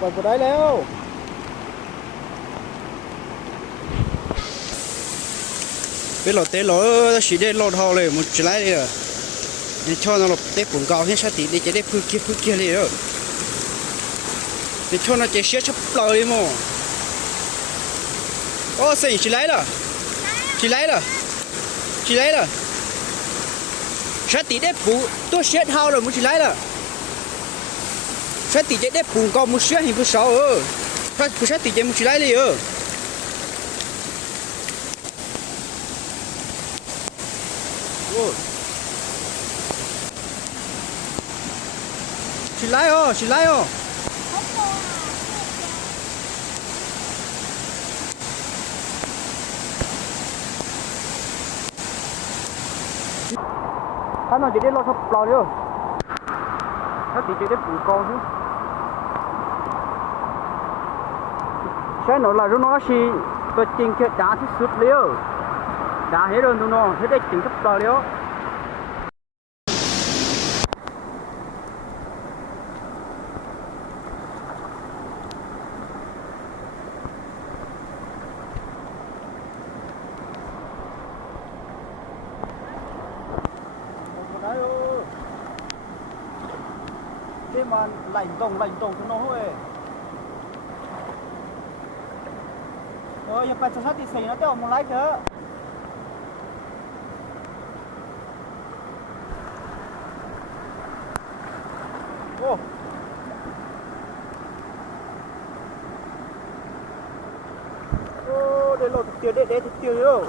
ปล่อยไปได้แล้วเป็นหลอดเตะหลอดสีเด็ดหลอดทอเลยมันจะไล่เลยนี่ชอบนั่นหลอดเตะปุ่นเก่าให้ชาตินี่จะได้พื้นเกี่ยวเลยนี่ชอบนั่นจะเสียชับเปล่าเลยมั้งโอ้สิ่งจะไล่ละจะไล่ละจะไล่ละชาติได้ปุ่นตัวเสียเท่าเลยมันจะไล่ละชาติจะได้ปุ่นเก่ามันเสียให้ผู้สาวเพราะผู้ชาติจะมันจะไล่เลย起来哦，起来哦！他那直接老出老了，他直接不高兴。现在那种那是个正确打是สุด了，打黑人都喏，现在正确老了。cái mà lạnh tổng cho nó thôi giờ phải sát thì xì nó cho một lái chứ ô đây lột thực tiêu để thực tiêu đâu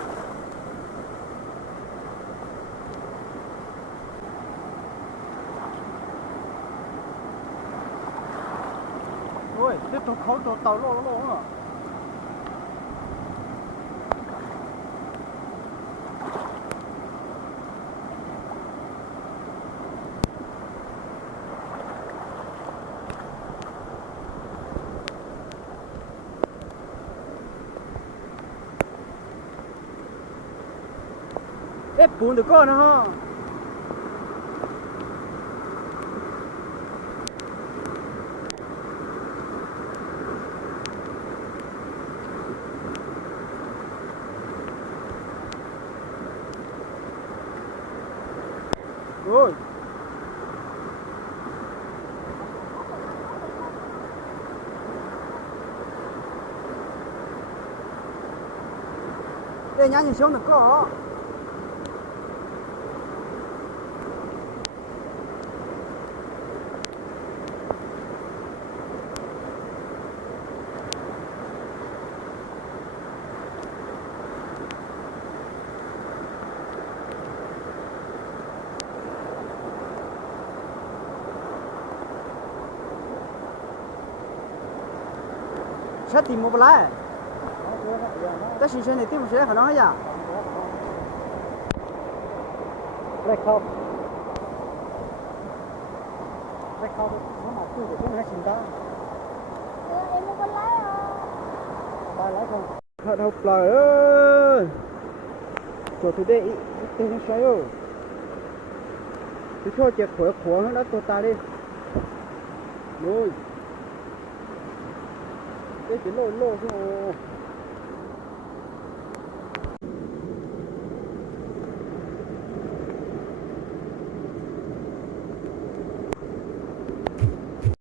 ôi, cái tàu khấu tàu lô à. Ép bún được con ha. Rồi. Đây nhá nhìn xuống được có. Sẽ tìm một lại. Ta chỉ cho này tìm một sẽ khả năng hay à? Đây không. Đây không. Nó mà cứ để nó xin ta. Em muốn con lái à? Ba lái không? Thật học lời ơi. Chỗ từ đây tên nó xoay ơi. Tôi cho chẹt khổ nó đã tổ ta đi. Rồi. Cái lô xuống